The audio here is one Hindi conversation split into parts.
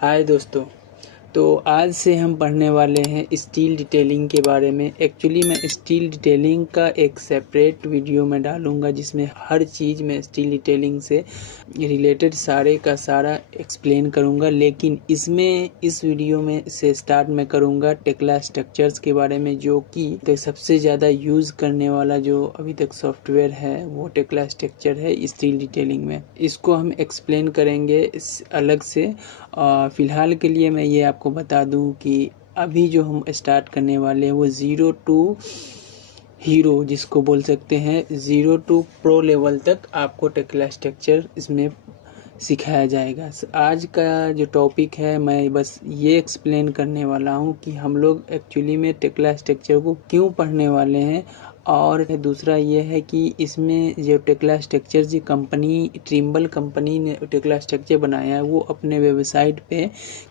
हाय दोस्तों। तो आज से हम पढ़ने वाले हैं स्टील डिटेलिंग के बारे में। एक्चुअली मैं स्टील डिटेलिंग का एक सेपरेट वीडियो में डालूंगा जिसमें हर चीज़ में स्टील डिटेलिंग से रिलेटेड सारे का सारा एक्सप्लेन करूंगा, लेकिन इस वीडियो में से स्टार्ट मैं करूंगा टेक्ला स्ट्रक्चर्स के बारे में, जो कि सबसे ज़्यादा यूज़ करने वाला जो अभी तक सॉफ्टवेयर है वो टेक्ला स्ट्रक्चर है स्टील डिटेलिंग में। इसको हम एक्सप्लेन करेंगे अलग से। फ़िलहाल के लिए मैं ये आपको बता दूं कि अभी जो हम स्टार्ट करने वाले हैं वो 0 टू हीरो जिसको बोल सकते हैं, 0 टू प्रो लेवल तक आपको टेक्ला स्ट्रक्चर इसमें सिखाया जाएगा। आज का जो टॉपिक है मैं बस ये एक्सप्लेन करने वाला हूँ कि हम लोग एक्चुअली में टेक्ला स्ट्रक्चर को क्यों पढ़ने वाले हैं, और दूसरा ये है कि इसमें जो टेक्ला स्ट्रक्चर जो कंपनी ट्रिम्बल कंपनी ने टेक्ला स्ट्रक्चर बनाया है वो अपने वेबसाइट पे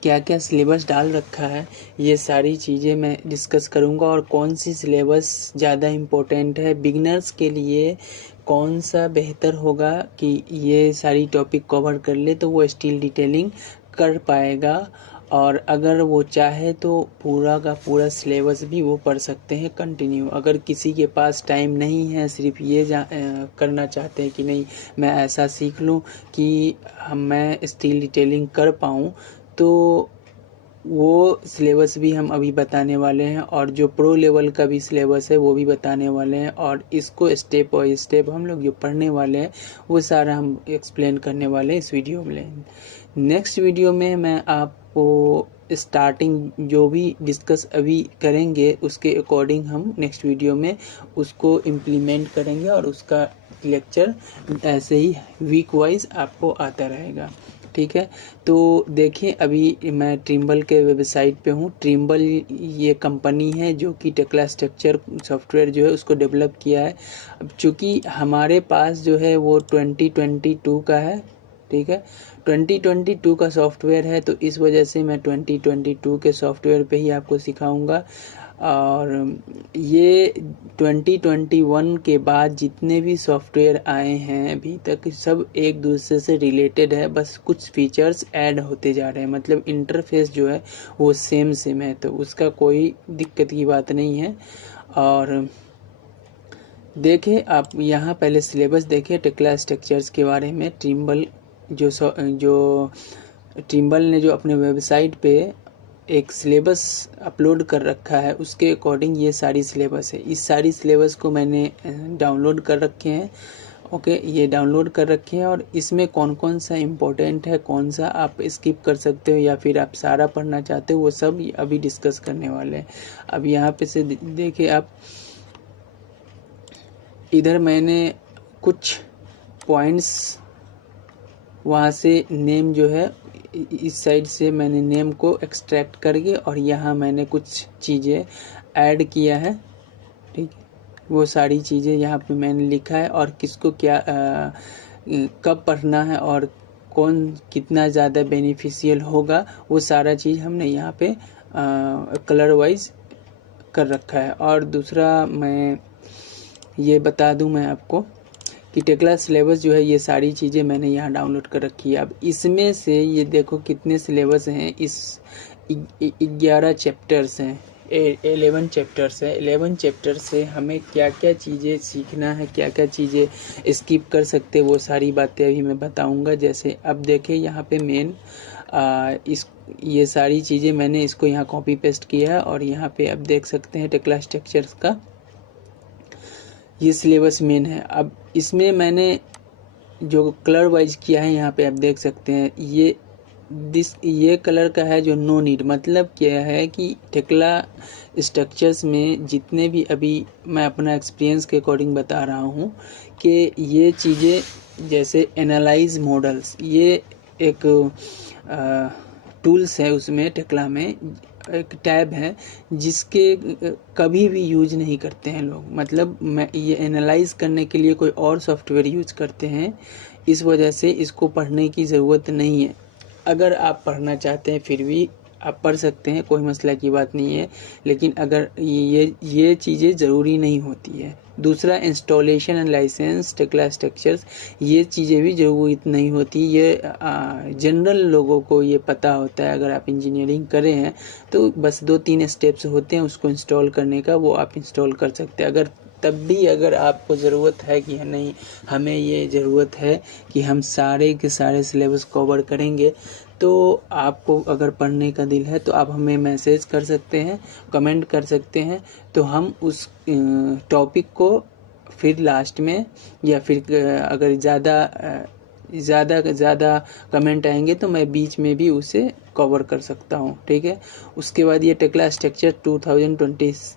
क्या क्या सिलेबस डाल रखा है, ये सारी चीज़ें मैं डिस्कस करूँगा। और कौन सी सिलेबस ज़्यादा इम्पोर्टेंट है बिगिनर्स के लिए, कौन सा बेहतर होगा कि ये सारी टॉपिक कवर कर ले तो वो स्टील डिटेलिंग कर पाएगा। और अगर वो चाहे तो पूरा का पूरा सिलेबस भी वो पढ़ सकते हैं कंटिन्यू। अगर किसी के पास टाइम नहीं है, सिर्फ ये करना चाहते हैं कि नहीं मैं ऐसा सीख लूँ कि मैं स्टील डिटेलिंग कर पाऊँ, तो वो सिलेबस भी हम अभी बताने वाले हैं। और जो प्रो लेवल का भी सिलेबस है वो भी बताने वाले हैं, और इसको स्टेप बाय स्टेप हम लोग जो पढ़ने वाले हैं वो सारा हम एक्सप्लेन करने वाले हैं इस वीडियो में। नेक्स्ट वीडियो में मैं आपको स्टार्टिंग जो भी डिस्कस अभी करेंगे उसके अकॉर्डिंग हम नेक्स्ट वीडियो में उसको इम्प्लीमेंट करेंगे, और उसका लेक्चर ऐसे ही वीक वाइज आपको आता रहेगा। ठीक है, तो देखिए अभी मैं ट्रिम्बल के वेबसाइट पे हूँ। ट्रिम्बल ये कंपनी है जो कि टेक्ला स्ट्रक्चर सॉफ्टवेयर जो है उसको डेवलप किया है। अब चूँकि हमारे पास जो है वो 2022 का है, ठीक है, 2022 का सॉफ्टवेयर है, तो इस वजह से मैं 2022 के सॉफ्टवेयर पे ही आपको सिखाऊंगा। और ये 2021 के बाद जितने भी सॉफ्टवेयर आए हैं अभी तक सब एक दूसरे से रिलेटेड है, बस कुछ फीचर्स ऐड होते जा रहे हैं, मतलब इंटरफेस जो है वो सेम है, तो उसका कोई दिक्कत की बात नहीं है। और देखें आप यहाँ पहले सिलेबस देखें टेक्ला स्ट्रक्चर्स के बारे में। ट्रिम्बल जो ट्रिम्बल ने जो अपने वेबसाइट पे एक सिलेबस अपलोड कर रखा है उसके अकॉर्डिंग ये सारी सिलेबस है। इस सारी सिलेबस को मैंने डाउनलोड कर रखे हैं। ओके, ये डाउनलोड कर रखे हैं, और इसमें कौन कौन सा इम्पोर्टेंट है, कौन सा आप स्किप कर सकते हो या फिर आप सारा पढ़ना चाहते हो, वो सब अभी डिस्कस करने वाले हैं। अब यहाँ पे से देखिए आप, इधर मैंने कुछ पॉइंट्स वहाँ से नेम जो है इस साइड से मैंने नेम को एक्सट्रैक्ट करके और यहाँ मैंने कुछ चीज़ें ऐड किया है। ठीक है, वो सारी चीज़ें यहाँ पे मैंने लिखा है, और किसको क्या कब पढ़ना है और कौन कितना ज़्यादा बेनिफिशियल होगा वो सारा चीज़ हमने यहाँ पे कलर वाइज कर रखा है। और दूसरा मैं ये बता दूं मैं आपको कि टेक्ला सिलेबस जो है ये सारी चीज़ें मैंने यहाँ डाउनलोड कर रखी है। अब इसमें से ये देखो कितने सिलेबस हैं, इस 11 चैप्टर्स हैं, 11 चैप्टर्स हैं। 11 चैप्टर से हमें क्या क्या चीज़ें सीखना है, क्या क्या चीज़ें स्किप कर सकते, वो सारी बातें अभी मैं बताऊंगा। जैसे अब देखें यहाँ पे मेन ये सारी चीज़ें मैंने इसको यहाँ कॉपी पेस्ट किया है, और यहाँ पे अब देख सकते हैं टेक्ला स्ट्रक्चर्स का ये सिलेबस मेन है। अब इसमें मैंने जो कलर वाइज किया है यहाँ पे आप देख सकते हैं, ये कलर का है जो नो नीड, मतलब क्या है कि टेक्ला स्ट्रक्चर्स में जितने भी अभी मैं अपना एक्सपीरियंस के अकॉर्डिंग बता रहा हूँ कि ये चीज़ें जैसे एनालाइज मॉडल्स, ये एक टूल्स है उसमें टेक्ला में एक टैब है जिसके कभी भी यूज नहीं करते हैं लोग, मतलब मैं ये एनालाइज करने के लिए कोई और सॉफ्टवेयर यूज करते हैं, इस वजह से इसको पढ़ने की ज़रूरत नहीं है। अगर आप पढ़ना चाहते हैं फिर भी आप पढ़ सकते हैं, कोई मसला की बात नहीं है, लेकिन अगर ये चीज़ें ज़रूरी नहीं होती है। दूसरा, installation and license Tekla structures, ये चीज़ें भी ज़रूरी नहीं होती, ये जनरल लोगों को ये पता होता है। अगर आप इंजीनियरिंग करे हैं तो बस 2-3 स्टेप्स होते हैं उसको इंस्टॉल करने का, वो आप इंस्टॉल कर सकते हैं। अगर तब भी अगर आपको ज़रूरत है कि नहीं, हमें ये ज़रूरत है कि हम सारे के सारे सिलेबस कवर करेंगे, तो आपको अगर पढ़ने का दिल है तो आप हमें मैसेज कर सकते हैं, कमेंट कर सकते हैं, तो हम उस टॉपिक को फिर लास्ट में या फिर अगर ज़्यादा कमेंट आएंगे तो मैं बीच में भी उसे कवर कर सकता हूँ, ठीक है। उसके बाद ये टेक्ला स्ट्रक्चर 2022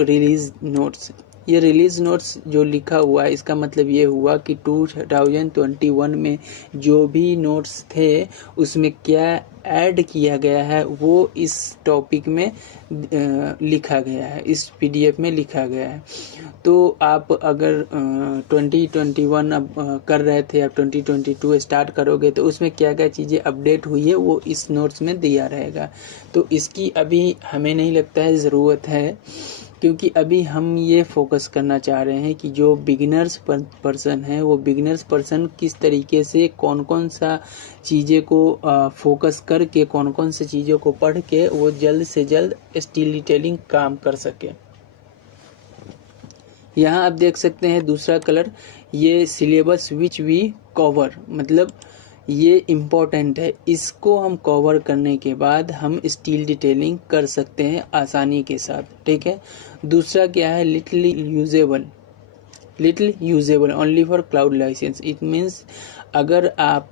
रिलीज नोट्स, ये रिलीज नोट्स जो लिखा हुआ है इसका मतलब ये हुआ कि 2021 में जो भी नोट्स थे उसमें क्या ऐड किया गया है वो इस टॉपिक में लिखा गया है, इस पीडीएफ में लिखा गया है। तो आप अगर 2021 अब कर रहे थे, अब 2022 स्टार्ट करोगे तो उसमें क्या क्या चीज़ें अपडेट हुई है वो इस नोट्स में दिया रहेगा। तो इसकी अभी हमें नहीं लगता है ज़रूरत है, क्योंकि अभी हम ये फोकस करना चाह रहे हैं कि जो बिगिनर्स पर्सन है वो बिगिनर्स पर्सन किस तरीके से कौन कौन सा चीज़ें को फोकस करके, कौन कौन सी चीज़ों को पढ़ के वो जल्द से जल्द स्टील डिटेलिंग काम कर सके। यहाँ आप देख सकते हैं दूसरा कलर, ये सिलेबस विच वी कवर, मतलब ये इम्पोर्टेंट है, इसको हम कवर करने के बाद हम स्टील डिटेलिंग कर सकते हैं आसानी के साथ, ठीक है। दूसरा क्या है, little usable only for cloud license. It means अगर आप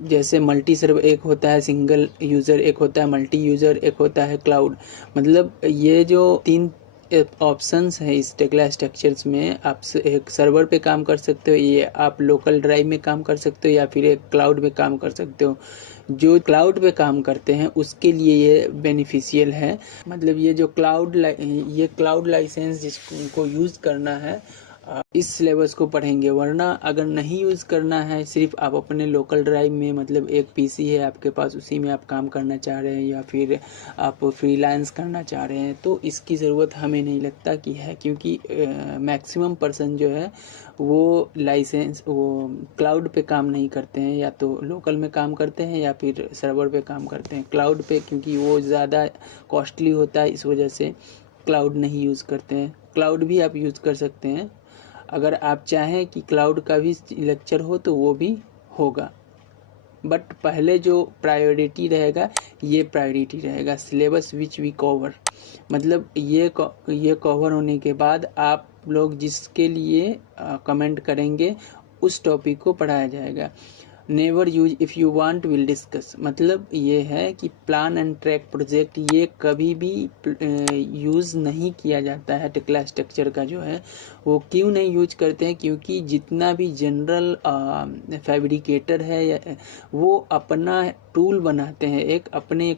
जैसे मल्टी सर्वर, एक होता है सिंगल यूज़र, एक होता है मल्टी यूज़र, एक होता है क्लाउड, मतलब ये जो 3 ऑप्शंस है इस टेक्ला स्ट्रक्चर्स में, आप एक सर्वर पे काम कर सकते हो, ये आप लोकल ड्राइव में काम कर सकते हो, या फिर एक क्लाउड पे काम कर सकते हो। जो क्लाउड पे काम करते हैं उसके लिए ये बेनिफिशियल है, मतलब ये जो क्लाउड लाइसेंस जिसको यूज़ करना है इस सिलेबस को पढ़ेंगे, वरना अगर नहीं यूज़ करना है, सिर्फ आप अपने लोकल ड्राइव में, मतलब एक पीसी है आपके पास उसी में आप काम करना चाह रहे हैं, या फिर आप फ्रीलांस करना चाह रहे हैं, तो इसकी ज़रूरत हमें नहीं लगता कि है, क्योंकि मैक्सिमम पर्सन जो है वो क्लाउड पे काम नहीं करते हैं, या तो लोकल में काम करते हैं या फिर सर्वर पे काम करते हैं। क्लाउड पे क्योंकि वो ज़्यादा कॉस्टली होता है, इस वजह से क्लाउड नहीं यूज़ करते हैं। क्लाउड भी आप यूज़ कर सकते हैं, अगर आप चाहें कि क्लाउड का भी लेक्चर हो तो वो भी होगा, बट पहले जो प्रायोरिटी रहेगा ये प्रायोरिटी रहेगा, सिलेबस विच वी कवर, मतलब ये कवर होने के बाद आप लोग जिसके लिए कमेंट करेंगे उस टॉपिक को पढ़ाया जाएगा। Never use if you want will discuss, मतलब ये है कि प्लान एंड ट्रैक प्रोजेक्ट ये कभी भी यूज़ नहीं किया जाता है। टेक्ला स्ट्रक्चर का जो है वो क्यों नहीं यूज करते हैं, क्योंकि जितना भी जनरल फैब्रिकेटर है वो अपना टूल बनाते हैं, एक अपने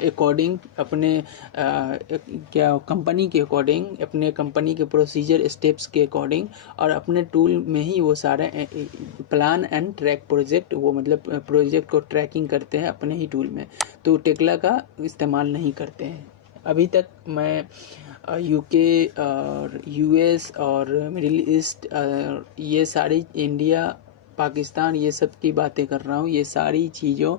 अकॉर्डिंग, अपने क्या कंपनी के अकॉर्डिंग, अपने कंपनी के प्रोसीजर स्टेप्स के अकॉर्डिंग, और अपने टूल में ही वो सारे प्लान एंड ट्रैक प्रोजेक्ट, वो मतलब प्रोजेक्ट को ट्रैकिंग करते हैं अपने ही टूल में, तो टेक्ला का इस्तेमाल नहीं करते हैं। अभी तक मैं यूके और यूएस और मिडिल ईस्ट, ये सारी, इंडिया, पाकिस्तान, ये सब की बातें कर रहा हूँ। ये सारी चीज़ों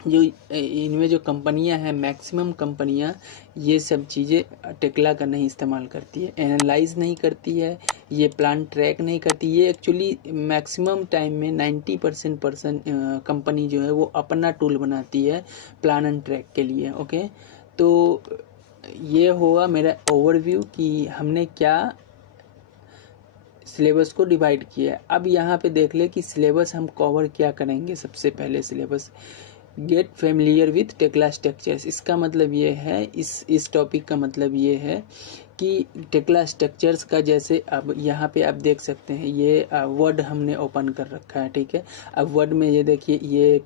जो इनमें जो कंपनियां हैं, मैक्सिमम कंपनियां ये सब चीज़ें टेक्ला का नहीं इस्तेमाल करती है, एनालाइज नहीं करती है, ये प्लान ट्रैक नहीं करती। ये एक्चुअली मैक्सिमम टाइम में 90% कंपनी जो है वो अपना टूल बनाती है प्लान एंड ट्रैक के लिए। ओके, तो ये होगा मेरा ओवरव्यू कि हमने क्या सिलेबस को डिवाइड किया है। अब यहाँ पे देख ले कि सिलेबस हम कवर क्या करेंगे। सबसे पहले syllabus, get familiar with Tekla structures, इसका मतलब ये है, इस टॉपिक का मतलब ये है कि टेक्ला स्ट्रक्चर्स का, जैसे अब यहाँ पे आप देख सकते हैं ये वर्ड हमने ओपन कर रखा है, ठीक है। अब वर्ड में ये देखिए ये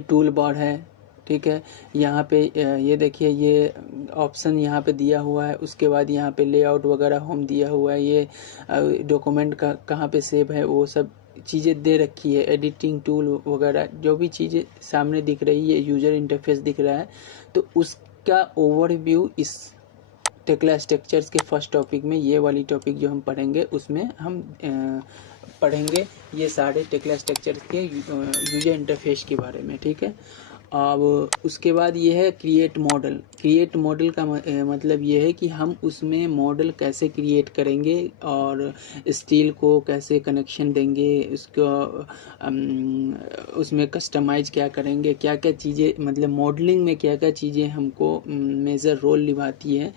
टूल बार है, ठीक है। यहाँ पे ये देखिए ये ऑप्शन यहाँ पे दिया हुआ है, उसके बाद यहाँ पे लेआउट वगैरह होम दिया हुआ है, ये डॉक्यूमेंट का कहाँ पे सेव है वो सब चीज़ें दे रखी है, एडिटिंग टूल वगैरह जो भी चीज़ें सामने दिख रही है, यूज़र इंटरफेस दिख रहा है, तो उसका ओवरव्यू इस टेक्ला स्ट्रक्चर्स के फर्स्ट टॉपिक में, ये वाली टॉपिक जो हम पढ़ेंगे उसमें हम पढ़ेंगे ये सारे टेक्ला स्ट्रक्चर्स के यूजर इंटरफेस के बारे में, ठीक है। अब उसके बाद ये है क्रिएट मॉडल। क्रिएट मॉडल का मतलब ये है कि हम उसमें मॉडल कैसे क्रिएट करेंगे और स्टील को कैसे कनेक्शन देंगे, उसको उसमें कस्टमाइज क्या करेंगे, क्या क्या चीज़ें, मतलब मॉडलिंग में क्या क्या चीज़ें हमको मेजर रोल निभाती है,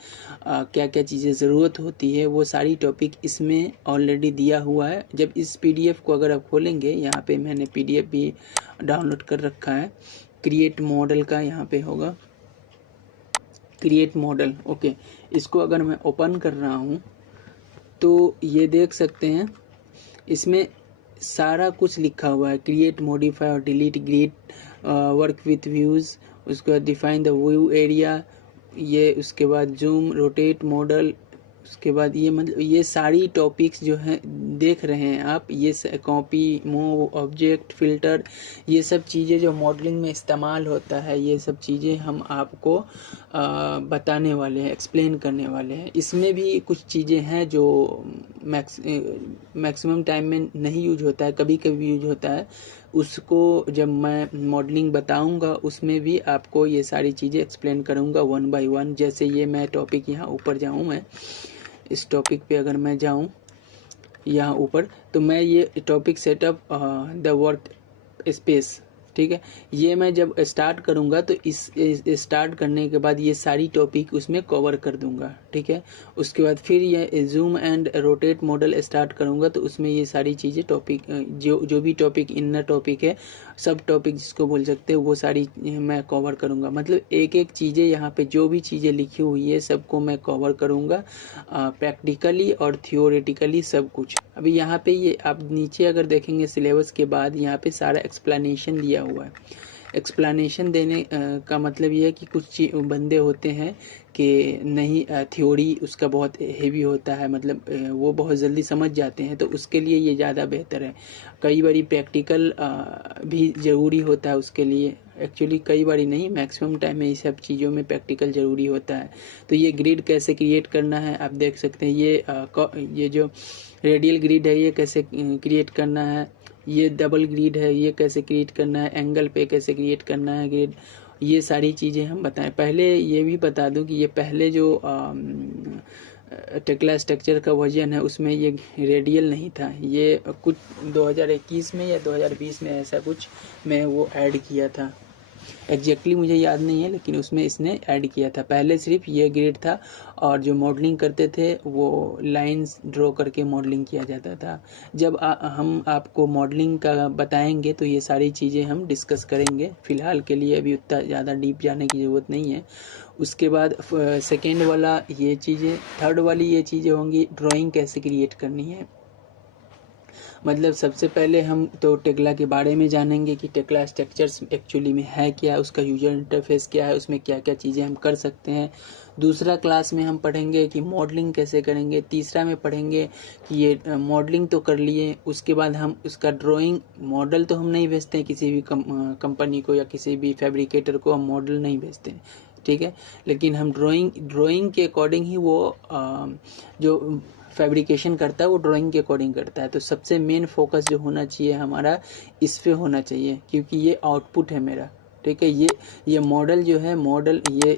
क्या क्या चीज़ें ज़रूरत होती है, वो सारी टॉपिक इसमें ऑलरेडी दिया हुआ है। जब इस पीडीएफ को अगर आप खोलेंगे, यहाँ पे मैंने पीडीएफ भी डाउनलोड कर रखा है, क्रिएट मॉडल का यहाँ पे होगा क्रिएट मॉडल, ओके। इसको अगर मैं ओपन कर रहा हूँ तो ये देख सकते हैं इसमें सारा कुछ लिखा हुआ है, क्रिएट, मॉडिफाई और delete grid, work with views, उसके बाद डिफाइन द व्यू एरिया, ये उसके बाद जूम, रोटेट मॉडल, उसके बाद ये मतलब ये सारी टॉपिक्स जो हैं देख रहे हैं आप, ये कॉपी, मूव, ऑब्जेक्ट, फिल्टर, ये सब चीज़ें जो मॉडलिंग में इस्तेमाल होता है, ये सब चीज़ें हम आपको बताने वाले हैं, एक्सप्लेन करने वाले हैं। इसमें भी कुछ चीज़ें हैं जो मैक्सिमम टाइम में नहीं यूज होता है, कभी कभी यूज होता है, उसको जब मैं मॉडलिंग बताऊंगा उसमें भी आपको ये सारी चीज़ें एक्सप्लेन करूंगा वन बाय वन। जैसे ये मैं टॉपिक यहाँ ऊपर जाऊँ, मैं इस टॉपिक पे अगर मैं जाऊँ यहाँ ऊपर, तो मैं ये topic setup the work space, ठीक है, ये मैं जब स्टार्ट करूँगा तो इस स्टार्ट करने के बाद ये सारी टॉपिक उसमें कवर कर दूंगा, ठीक है। उसके बाद फिर ये zoom and rotate model start करूँगा तो उसमें ये सारी चीज़ें टॉपिक जो भी टॉपिक इनर टॉपिक है, सब टॉपिक जिसको बोल सकते हैं, वो सारी मैं कवर करूँगा। मतलब एक एक चीज़ें यहाँ पे जो भी चीज़ें लिखी हुई है सबको मैं कवर करूँगा, प्रैक्टिकली और थियोरेटिकली सब कुछ। अभी यहाँ पे ये आप नीचे अगर देखेंगे सिलेबस के बाद यहाँ पे सारा एक्सप्लेनेशन दिया हुआ है। एक्सप्लेनेशन देने का मतलब ये है कि कुछ बंदे होते हैं कि नहीं, थ्योरी उसका बहुत हेवी होता है, मतलब वो बहुत जल्दी समझ जाते हैं, तो उसके लिए ये ज़्यादा बेहतर है। कई बारी प्रैक्टिकल भी ज़रूरी होता है उसके लिए, एक्चुअली कई बारी नहीं, मैक्सिमम टाइम में ये सब चीज़ों में प्रैक्टिकल ज़रूरी होता है। तो ये ग्रिड कैसे क्रिएट करना है आप देख सकते हैं, ये जो रेडियल ग्रिड है ये कैसे क्रिएट करना है, ये डबल ग्रिड है ये कैसे क्रिएट करना है, एंगल पे कैसे क्रिएट करना है ग्रिड, ये सारी चीज़ें हम बताएं। पहले ये भी बता दूं कि ये पहले जो टेक्ला स्ट्रक्चर का वर्जन है उसमें ये रेडियल नहीं था, ये कुछ 2021 में या 2020 में ऐसा कुछ में वो ऐड किया था, एग्जैक्टली मुझे याद नहीं है, लेकिन उसमें इसने ऐड किया था। पहले सिर्फ ये ग्रिड था और जो मॉडलिंग करते थे वो लाइंस ड्रॉ करके मॉडलिंग किया जाता था। जब हम आपको मॉडलिंग का बताएंगे तो ये सारी चीज़ें हम डिस्कस करेंगे, फ़िलहाल के लिए अभी उतना ज़्यादा डीप जाने की ज़रूरत नहीं है। उसके बाद सेकेंड वाला ये चीज़ें, थर्ड वाली ये चीज़ें होंगी ड्राइंग कैसे क्रिएट करनी है। मतलब सबसे पहले हम तो टेक्ला के बारे में जानेंगे कि टेक्ला स्ट्रक्चर्स एक्चुअली में है क्या, उसका यूजर इंटरफेस क्या है, उसमें क्या क्या चीज़ें हम कर सकते हैं। दूसरा क्लास में हम पढ़ेंगे कि मॉडलिंग कैसे करेंगे। तीसरा में पढ़ेंगे कि ये मॉडलिंग तो कर लिए, उसके बाद हम उसका ड्राइंग, मॉडल तो हम नहीं भेजते हैं किसी भी कंपनी को या किसी भी फैब्रिकेटर को, हम मॉडल नहीं भेजते हैं, ठीक है, लेकिन हम ड्राइंग के अकॉर्डिंग ही वो जो फैब्रिकेशन करता है वो ड्राइंग के अकॉर्डिंग करता है। तो सबसे मेन फोकस जो होना चाहिए हमारा इस पे होना चाहिए, क्योंकि ये आउटपुट है मेरा, ठीक है। ये मॉडल जो है,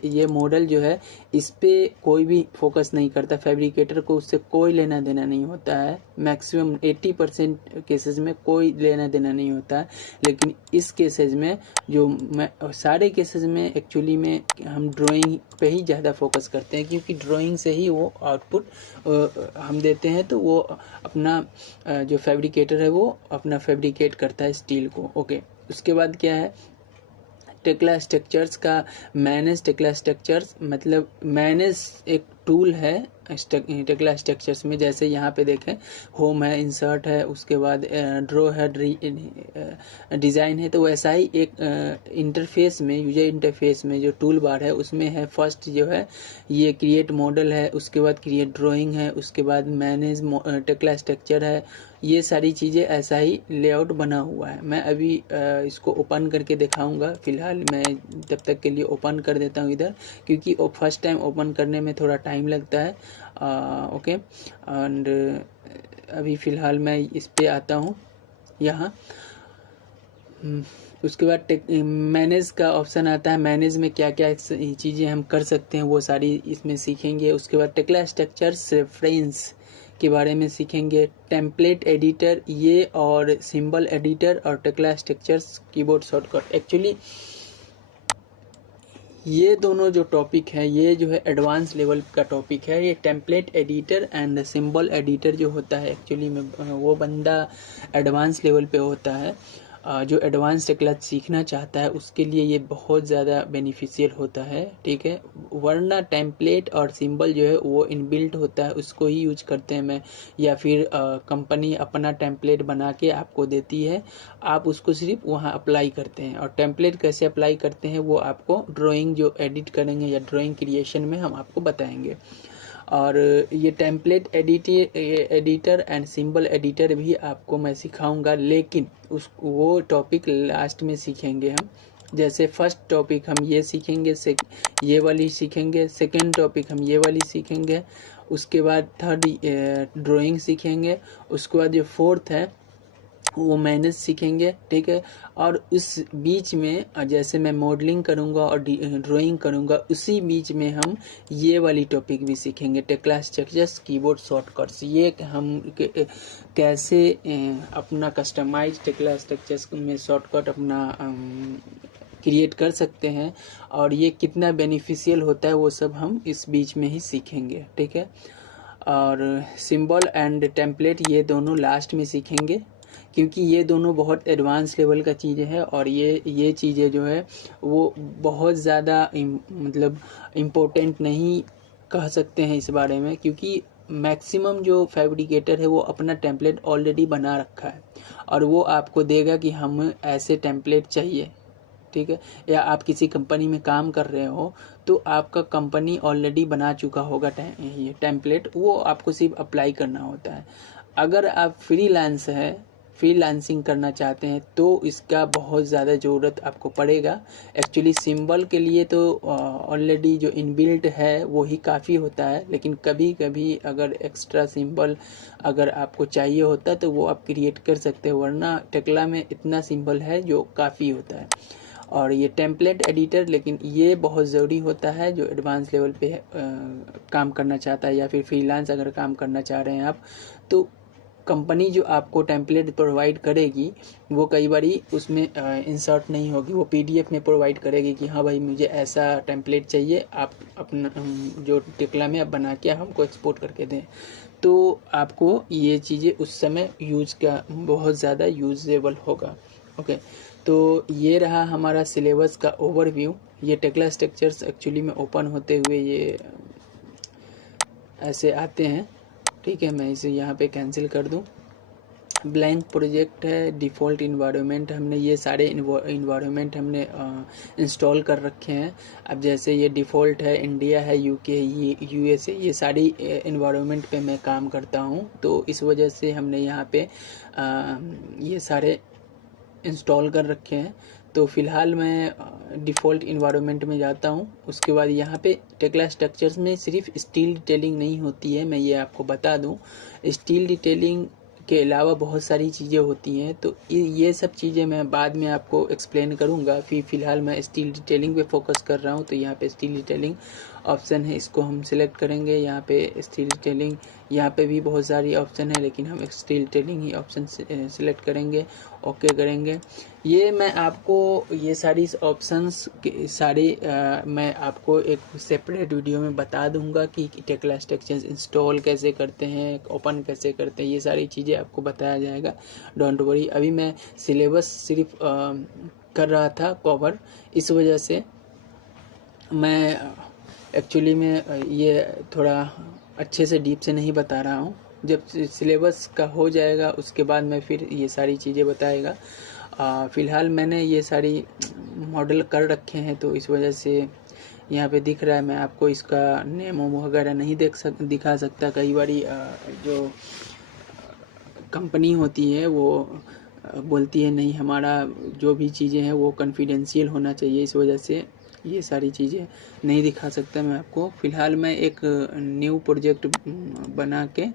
ये मॉडल जो है, इस पे कोई भी फोकस नहीं करता, फैब्रिकेटर को उससे कोई लेना देना नहीं होता है। मैक्सिमम 80% केसेस में कोई लेना देना नहीं होता है, लेकिन इस केसेस में सारे केसेस में एक्चुअली में हम ड्राइंग पे ही ज़्यादा फोकस करते हैं, क्योंकि ड्राइंग से ही वो आउटपुट हम देते हैं, तो वो अपना जो फैब्रिकेटर है वो अपना फैब्रिकेट करता है स्टील को, ओके। उसके बाद क्या है, टेक्ला स्ट्रक्चर्स का मैनेज। टेक्ला स्ट्रक्चर्स मतलब मैनेज एक टूल है टेक्ला स्ट्रक्चर्स में। जैसे यहाँ पे देखें, होम है, इंसर्ट है, उसके बाद ड्रॉ है, डिज़ाइन है, तो वैसा ही एक इंटरफेस में, यूजर इंटरफेस में जो टूल बार है उसमें है, फर्स्ट जो है ये क्रिएट मॉडल है, उसके बाद क्रिएट ड्राइंग है, उसके बाद मैनेज टेक्ला स्ट्रक्चर है, ये सारी चीज़ें ऐसा ही लेआउट बना हुआ है। मैं अभी इसको ओपन करके दिखाऊंगा। फ़िलहाल मैं तब तक के लिए ओपन कर देता हूँ इधर, क्योंकि फर्स्ट टाइम ओपन करने में थोड़ा टाइम लगता है। ओके, एंड अभी फ़िलहाल मैं इस पे आता हूँ यहाँ। उसके बाद मैनेज का ऑप्शन आता है। मैनेज में क्या क्या चीज़ें हम कर सकते हैं वो सारी इसमें सीखेंगे। उसके बाद टेक्ला स्ट्रक्चर्स रेफरेंस के बारे में सीखेंगे। टेम्पलेट एडिटर ये, और सिंबल एडिटर, और Tekla structures keyboard shortcut. Actually ये दोनों जो टॉपिक है ये जो है एडवांस लेवल का टॉपिक है। ये template editor and symbol editor जो होता है एक्चुअली में वो बंदा एडवांस लेवल पे होता है। जो एडवांस टेक्ला सीखना चाहता है उसके लिए ये बहुत ज़्यादा बेनिफिशियल होता है, ठीक है। वरना टेम्पलेट और सिंबल जो है वो इनबिल्ट होता है, उसको ही यूज करते हैं मैं, या फिर कंपनी अपना टेम्पलेट बना के आपको देती है, आप उसको सिर्फ वहाँ अप्लाई करते हैं। और टेम्पलेट कैसे अप्लाई करते हैं वो आपको ड्राइंग जो एडिट करेंगे या ड्राइंग क्रिएशन में हम आपको बताएंगे। और ये template editor and symbol editor भी आपको मैं सिखाऊंगा, लेकिन वो टॉपिक लास्ट में सीखेंगे हम। जैसे फर्स्ट टॉपिक हम ये सीखेंगे, ये वाली सीखेंगे। सेकंड टॉपिक हम ये वाली सीखेंगे। उसके बाद थर्ड ड्राइंग सीखेंगे। उसके बाद जो फोर्थ है वो मैनेज सीखेंगे, ठीक है। और उस बीच में जैसे मैं मॉडलिंग करूँगा और ड्राइंग करूँगा, उसी बीच में हम ये वाली टॉपिक भी सीखेंगे, टेक्ला स्ट्रक्चर्स कीबोर्ड शॉर्टकट्स। ये हम कैसे अपना कस्टमाइज टेक्ला स्ट्रक्चर्स में शॉर्टकट अपना क्रिएट कर सकते हैं, और ये कितना बेनिफिशियल होता है वो सब हम इस बीच में ही सीखेंगे, ठीक है। और सिंबल एंड टेम्पलेट ये दोनों लास्ट में सीखेंगे, क्योंकि ये दोनों बहुत एडवांस लेवल का चीज़ें हैं। और ये चीज़ें जो है वो बहुत ज़्यादा मतलब इम्पोर्टेंट नहीं कह सकते हैं इस बारे में, क्योंकि मैक्सिमम जो फैब्रिकेटर है वो अपना टेम्पलेट ऑलरेडी बना रखा है, और वो आपको देगा कि हम ऐसे टेम्पलेट चाहिए, ठीक है। या आप किसी कंपनी में काम कर रहे हो तो आपका कंपनी ऑलरेडी बना चुका होगा ये टेम्पलेट, वो आपको सिर्फ अप्लाई करना होता है। अगर आप फ्रीलांसिंग करना चाहते हैं तो इसका बहुत ज़्यादा ज़रूरत आपको पड़ेगा। एक्चुअली सिंबल के लिए तो ऑलरेडी जो इनबिल्ट है वो ही काफ़ी होता है, लेकिन कभी कभी अगर एक्स्ट्रा सिंबल अगर आपको चाहिए होता है तो वो आप क्रिएट कर सकते हो, वरना टेक्ला में इतना सिंबल है जो काफ़ी होता है। और ये टेम्पलेट एडिटर, लेकिन ये बहुत ज़रूरी होता है जो एडवांस लेवल पे काम करना चाहता है, या फिर फ्रीलांस अगर काम करना चाह रहे हैं आप, तो कंपनी जो आपको टेम्पलेट प्रोवाइड करेगी वो कई बारी उसमें इंसर्ट नहीं होगी, वो पीडीएफ में प्रोवाइड करेगी कि हाँ भाई मुझे ऐसा टेम्पलेट चाहिए, आप अपना जो टेक्ला में आप बना के हमको एक्सपोर्ट करके दें। तो आपको ये चीज़ें उस समय यूज का बहुत ज़्यादा यूजेबल होगा। ओके, तो ये रहा हमारा सिलेबस का ओवरव्यू। ये टेक्ला स्ट्रक्चर्स एक्चुअली में ओपन होते हुए ये ऐसे आते हैं, ठीक है। मैं इसे यहाँ पे कैंसिल कर दूँ। ब्लैंक प्रोजेक्ट है, डिफ़ॉल्ट इन्वायरमेंट, हमने ये सारे इन्वायरमेंट हमने इंस्टॉल कर रखे हैं। अब जैसे ये डिफ़ॉल्ट है, इंडिया है, यूके, यूएसए, ये सारी इन्वायरमेंट पे मैं काम करता हूँ, तो इस वजह से हमने यहाँ पे ये सारे इंस्टॉल कर रखे हैं। तो फ़िलहाल मैं डिफ़ॉल्ट इन्वायरमेंट में जाता हूँ। उसके बाद यहाँ पे टेक्ला स्ट्रक्चर्स में सिर्फ स्टील डिटेलिंग नहीं होती है, मैं ये आपको बता दूँ। स्टील डिटेलिंग के अलावा बहुत सारी चीज़ें होती हैं, तो ये सब चीज़ें मैं बाद में आपको एक्सप्लेन करूँगा। फ़िलहाल मैं स्टील डिटेलिंग पे फोकस कर रहा हूँ। तो यहाँ पे स्टील डिटेलिंग ऑप्शन है, इसको हम सिलेक्ट करेंगे। यहाँ पे स्टील डिटेलिंग, यहाँ पे भी बहुत सारी ऑप्शन है, लेकिन हम स्टील डिटेलिंग ही ऑप्शन सिलेक्ट करेंगे, ओके करेंगे। ये मैं आपको ये सारी ऑप्शंस मैं आपको एक सेपरेट वीडियो में बता दूंगा कि टेक्ला स्ट्रक्चर्स इंस्टॉल कैसे करते हैं, ओपन कैसे करते हैं, ये सारी चीज़ें आपको बताया जाएगा, डोंट वरी। अभी मैं सिलेबस सिर्फ कर रहा था कवर, इस वजह से मैं एक्चुअली में ये थोड़ा अच्छे से डीप से नहीं बता रहा हूँ। जब सिलेबस का हो जाएगा उसके बाद मैं फिर ये सारी चीज़ें बताएगा। फ़िलहाल मैंने ये सारी मॉडल कर रखे हैं, तो इस वजह से यहाँ पे दिख रहा है। मैं आपको इसका नेम वगैरह नहीं दिखा सकता। कई बारी जो कंपनी होती है वो बोलती है नहीं, हमारा जो भी चीज़ें हैं वो कॉन्फिडेंशियल होना चाहिए, इस वजह से ये सारी चीज़ें नहीं दिखा सकता मैं आपको। फ़िलहाल मैं एक न्यू प्रोजेक्ट बना के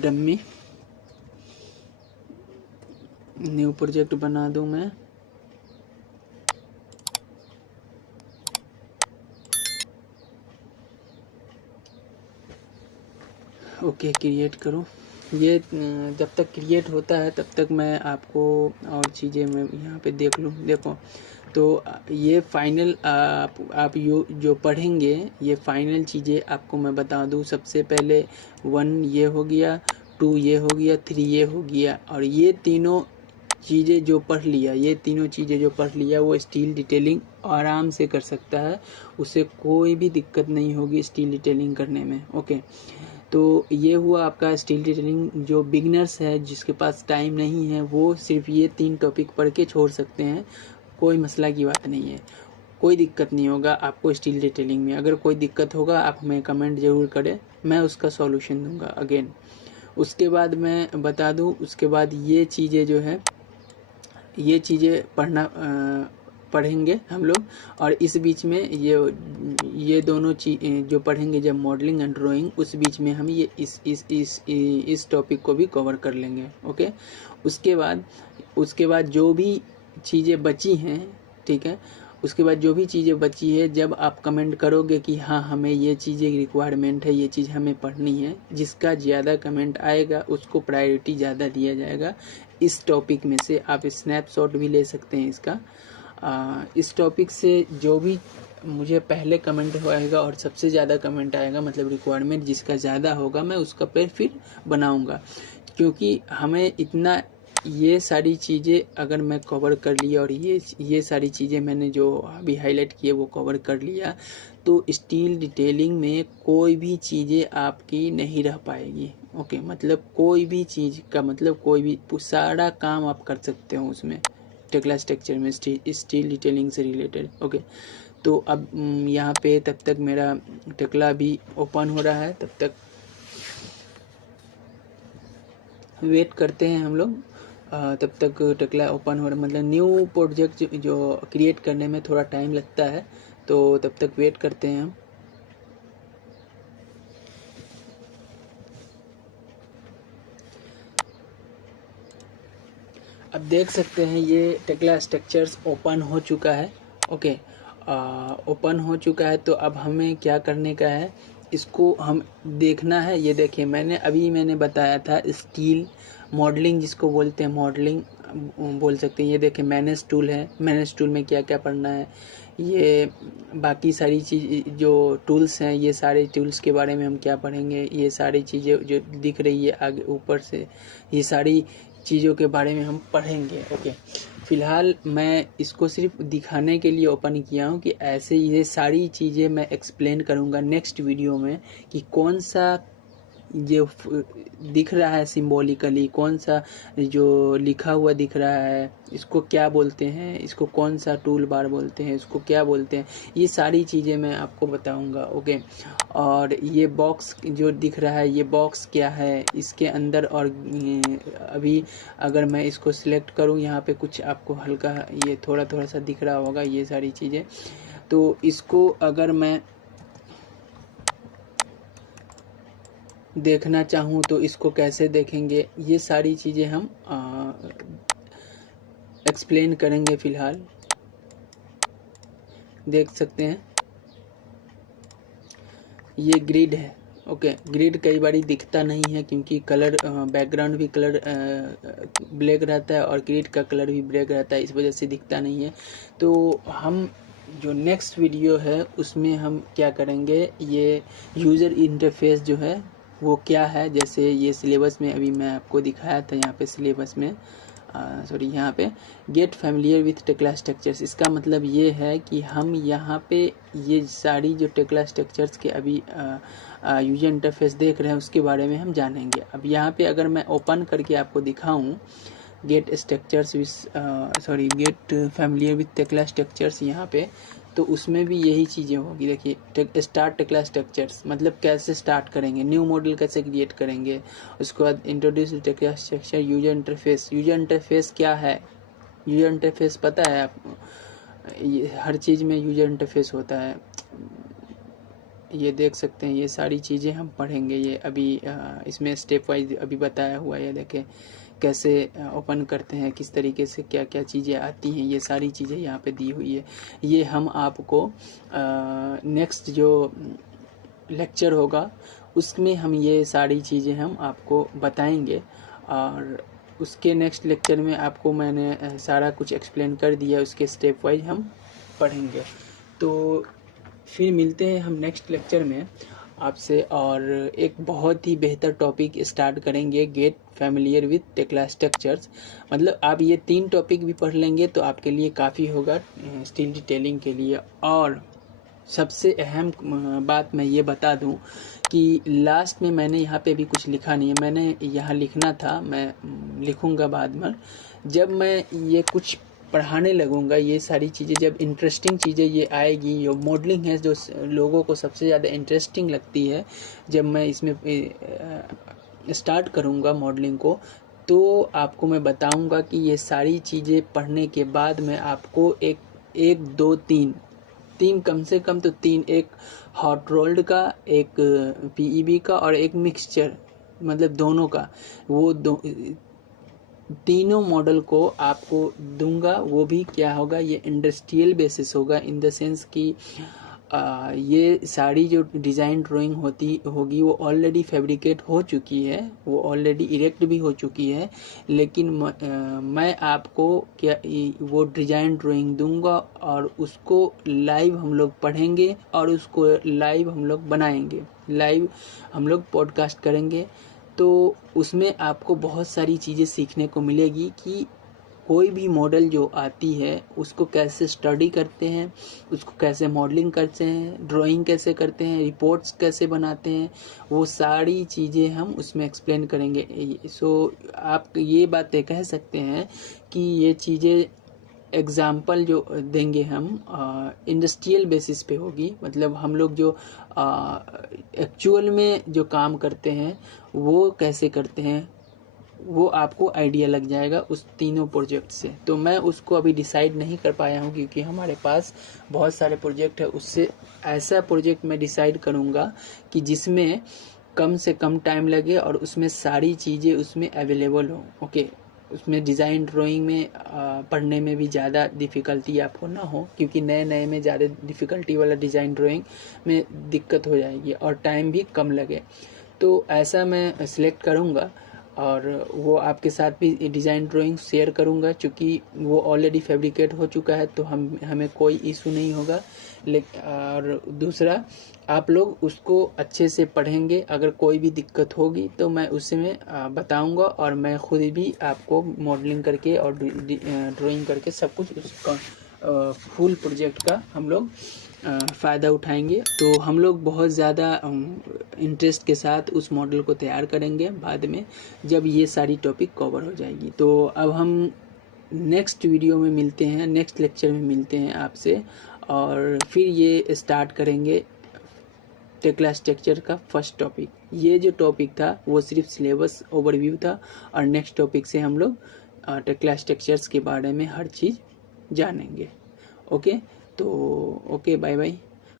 डम्मी न्यू प्रोजेक्ट बना दूं मैं। ओके, क्रिएट करो। ये जब तक क्रिएट होता है तब तक मैं आपको और चीज़ें मैं यहाँ पे देख लूँ। देखो, तो ये फाइनल आप जो पढ़ेंगे, ये फाइनल चीज़ें आपको मैं बता दूँ। सबसे पहले 1 ये हो गया, 2 ये हो गया, 3 ये हो गया, और ये तीनों चीज़ें जो पढ़ लिया, ये तीनों चीज़ें जो पढ़ लिया वो स्टील डिटेलिंग आराम से कर सकता है, उसे कोई भी दिक्कत नहीं होगी स्टील डिटेलिंग करने में। ओके, तो ये हुआ आपका स्टील डिटेलिंग। जो बिगनर्स है, जिसके पास टाइम नहीं है, वो सिर्फ ये 3 टॉपिक पढ़ के छोड़ सकते हैं, कोई मसला की बात नहीं है, कोई दिक्कत नहीं होगा आपको स्टील डिटेलिंग में। अगर कोई दिक्कत होगा आप हमें कमेंट ज़रूर करें, मैं उसका सॉल्यूशन दूंगा अगेन। उसके बाद मैं बता दूं, उसके बाद ये चीज़ें जो है, ये चीज़ें पढ़ेंगे हम लोग, और इस बीच में ये दोनों चीज़ जो पढ़ेंगे जब मॉडलिंग एंड ड्राइंग, उस बीच में हम ये इस टॉपिक को भी कवर कर लेंगे। ओके, उसके बाद जो भी चीज़ें बची हैं, ठीक है, उसके बाद जो भी चीज़ें बची है, जब आप कमेंट करोगे कि हाँ हमें ये चीज़ें रिक्वायरमेंट है, ये चीज़ हमें पढ़नी है, जिसका ज़्यादा कमेंट आएगा उसको प्रायोरिटी ज़्यादा दिया जाएगा। इस टॉपिक में से आप स्नैपशॉट भी ले सकते हैं इसका। इस टॉपिक से जो भी मुझे पहले कमेंट होएगा और सबसे ज़्यादा कमेंट आएगा, मतलब रिक्वायरमेंट जिसका ज़्यादा होगा, मैं उसका पे फिर बनाऊंगा। क्योंकि हमें इतना, ये सारी चीज़ें अगर मैं कवर कर लिया और ये सारी चीज़ें मैंने जो अभी हाईलाइट किए वो कवर कर लिया, तो स्टील डिटेलिंग में कोई भी चीज़ें आपकी नहीं रह पाएगी। ओके, मतलब कोई भी चीज़ का मतलब कोई भी सारा काम आप कर सकते हो उसमें, टेक्ला स्ट्रक्चर में स्टील डिटेलिंग से रिलेटेड। ओके, तो अब यहाँ पे तब तक मेरा टेक्ला भी ओपन हो रहा है, तब तक वेट करते हैं हम लोग। तब तक टेक्ला ओपन हो रहा, मतलब न्यू प्रोजेक्ट जो क्रिएट करने में थोड़ा टाइम लगता है, तो तब तक वेट करते हैं हम। अब देख सकते हैं ये टेक्ला स्ट्रक्चर्स ओपन हो चुका है। ओके, ओपन हो चुका है, तो अब हमें क्या करने का है, इसको हम देखना है। ये देखिए, मैंने बताया था स्टील मॉडलिंग, जिसको बोलते हैं मॉडलिंग बोल सकते हैं। ये देखिए मैनेज टूल है, मैनेज टूल में क्या क्या पढ़ना है, ये बाकी सारी चीज़ जो टूल्स हैं, ये सारे टूल्स के बारे में हम क्या पढ़ेंगे, ये सारी चीज़ें जो दिख रही है आगे ऊपर से, ये सारी चीज़ों के बारे में हम पढ़ेंगे। ओके, फ़िलहाल मैं इसको सिर्फ दिखाने के लिए ओपन किया हूँ कि ऐसे ये सारी चीज़ें मैं एक्सप्लेन करूँगा नेक्स्ट वीडियो में, कि कौन सा जो दिख रहा है सिम्बॉलिकली, कौन सा जो लिखा हुआ दिख रहा है, इसको क्या बोलते हैं, इसको कौन सा टूल बार बोलते हैं, इसको क्या बोलते हैं, ये सारी चीज़ें मैं आपको बताऊंगा। ओके, और ये बॉक्स जो दिख रहा है, ये बॉक्स क्या है इसके अंदर, और अभी अगर मैं इसको सिलेक्ट करूं, यहाँ पे कुछ आपको हल्का ये थोड़ा थोड़ा सा दिख रहा होगा, ये सारी चीज़ें, तो इसको अगर मैं देखना चाहूँ तो इसको कैसे देखेंगे, ये सारी चीज़ें हम एक्सप्लेन करेंगे। फ़िलहाल देख सकते हैं ये ग्रिड है। ओके, ग्रिड कई बार दिखता नहीं है क्योंकि कलर बैकग्राउंड भी कलर ब्लैक रहता है और ग्रिड का कलर भी ब्लैक रहता है, इस वजह से दिखता नहीं है। तो हम जो नेक्स्ट वीडियो है उसमें हम क्या करेंगे, ये यूज़र इंटरफेस जो है वो क्या है, जैसे ये सिलेबस में अभी मैं आपको दिखाया था, यहाँ पे सिलेबस में सॉरी यहाँ पे get familiar with Tekla structures, इसका मतलब ये है कि हम यहाँ पे ये सारी जो टेक्ला स्ट्रक्चर्स के अभी यूजर इंटरफेस देख रहे हैं उसके बारे में हम जानेंगे। अब यहाँ पे अगर मैं ओपन करके आपको दिखाऊं get structures with get familiar with Tekla structures, यहाँ पे तो उसमें भी यही चीज़ें होगी। देखिए स्टार्ट टेक्ला स्ट्रक्चर्स, मतलब कैसे स्टार्ट करेंगे, न्यू मॉडल कैसे क्रिएट करेंगे। उसके बाद introduce Tekla structure, user interface. User interface क्या है, यूजर इंटरफेस पता है आपको? ये हर चीज़ में यूजर इंटरफेस होता है, ये देख सकते हैं। ये सारी चीज़ें हम पढ़ेंगे, ये अभी इसमें स्टेप वाइज अभी बताया हुआ है। ये देखें कैसे ओपन करते हैं, किस तरीके से क्या क्या चीज़ें आती हैं, ये सारी चीज़ें यहाँ पे दी हुई है। ये हम आपको नेक्स्ट जो लेक्चर होगा उसमें हम ये सारी चीज़ें हम आपको बताएंगे, और उसके नेक्स्ट लेक्चर में आपको मैंने सारा कुछ एक्सप्लेन कर दिया, उसके स्टेप वाइज हम पढ़ेंगे। तो फिर मिलते हैं हम नेक्स्ट लेक्चर में आपसे, और एक बहुत ही बेहतर टॉपिक स्टार्ट करेंगे, get familiar with Tekla structures. मतलब आप ये 3 टॉपिक भी पढ़ लेंगे तो आपके लिए काफ़ी होगा स्टील डिटेलिंग के लिए। और सबसे अहम बात मैं ये बता दूं कि लास्ट में मैंने यहाँ पे भी कुछ लिखा नहीं है, मैंने यहाँ लिखना था, मैं लिखूँगा बाद में। जब मैं ये कुछ पढ़ाने लगूंगा, ये सारी चीज़ें जब इंटरेस्टिंग चीज़ें ये आएगी, ये मॉडलिंग है जो लोगों को सबसे ज़्यादा इंटरेस्टिंग लगती है, जब मैं इसमें स्टार्ट करूंगा मॉडलिंग को, तो आपको मैं बताऊंगा कि ये सारी चीज़ें पढ़ने के बाद मैं आपको एक दो तीन कम से कम तो 3, एक हॉट रोल्ड का, एक पीईबी का और एक मिक्सचर, मतलब दोनों का, वो तीनों मॉडल को आपको दूंगा। वो भी क्या होगा, ये इंडस्ट्रियल बेसिस होगा, इन द सेंस कि ये सारी जो डिज़ाइन ड्राइंग होगी वो ऑलरेडी फैब्रिकेट हो चुकी है, वो ऑलरेडी इरेक्ट भी हो चुकी है, लेकिन मैं आपको क्या वो डिज़ाइन ड्राइंग दूंगा और उसको लाइव हम लोग पढ़ेंगे और उसको लाइव हम लोग बनाएंगे, लाइव हम लोग पॉडकास्ट करेंगे। तो उसमें आपको बहुत सारी चीज़ें सीखने को मिलेगी कि कोई भी मॉडल जो आती है उसको कैसे स्टडी करते हैं, उसको कैसे मॉडलिंग करते हैं, ड्राइंग कैसे करते हैं, रिपोर्ट्स कैसे बनाते हैं, वो सारी चीज़ें हम उसमें एक्सप्लेन करेंगे। सो आप ये बातें कह सकते हैं कि ये चीज़ें एग्ज़ाम्पल जो देंगे हम इंडस्ट्रियल बेसिस पे होगी, मतलब हम लोग जो एक्चुअल में जो काम करते हैं वो कैसे करते हैं, वो आपको आइडिया लग जाएगा उस तीनों प्रोजेक्ट से। तो मैं उसको अभी डिसाइड नहीं कर पाया हूँ क्योंकि हमारे पास बहुत सारे प्रोजेक्ट है, उससे ऐसा प्रोजेक्ट मैं डिसाइड करूँगा कि जिसमें कम से कम टाइम लगे और उसमें सारी चीज़ें उसमें अवेलेबल हो। ओके, उसमें डिज़ाइन ड्राइंग में पढ़ने में भी ज़्यादा डिफ़िकल्टी आपको ना हो, क्योंकि नए में ज़्यादा डिफ़िकल्टी वाला डिज़ाइन ड्राइंग में दिक्कत हो जाएगी और टाइम भी कम लगे। तो ऐसा मैं सिलेक्ट करूँगा और वो आपके साथ भी डिज़ाइन ड्राइंग शेयर करूँगा, क्योंकि वो ऑलरेडी फैब्रिकेट हो चुका है तो हमें कोई इशू नहीं होगा। और दूसरा, आप लोग उसको अच्छे से पढ़ेंगे, अगर कोई भी दिक्कत होगी तो मैं उसमें बताऊंगा और मैं खुद भी आपको मॉडलिंग करके और ड्राइंग करके सब कुछ उसका फुल प्रोजेक्ट का हम लोग फ़ायदा उठाएंगे। तो हम लोग बहुत ज़्यादा इंटरेस्ट के साथ उस मॉडल को तैयार करेंगे बाद में, जब ये सारी टॉपिक कवर हो जाएगी। तो अब हम नेक्स्ट वीडियो में मिलते हैं, नेक्स्ट लेक्चर में मिलते हैं आपसे, और फिर ये स्टार्ट करेंगे टेक्ला स्ट्रक्चर का फर्स्ट टॉपिक। ये जो टॉपिक था वो सिर्फ सिलेबस ओवरव्यू था, और नेक्स्ट टॉपिक से हम लोग टेक्ला स्ट्रक्चर्स के बारे में हर चीज़ जानेंगे। ओके, तो ओके, बाय बाय।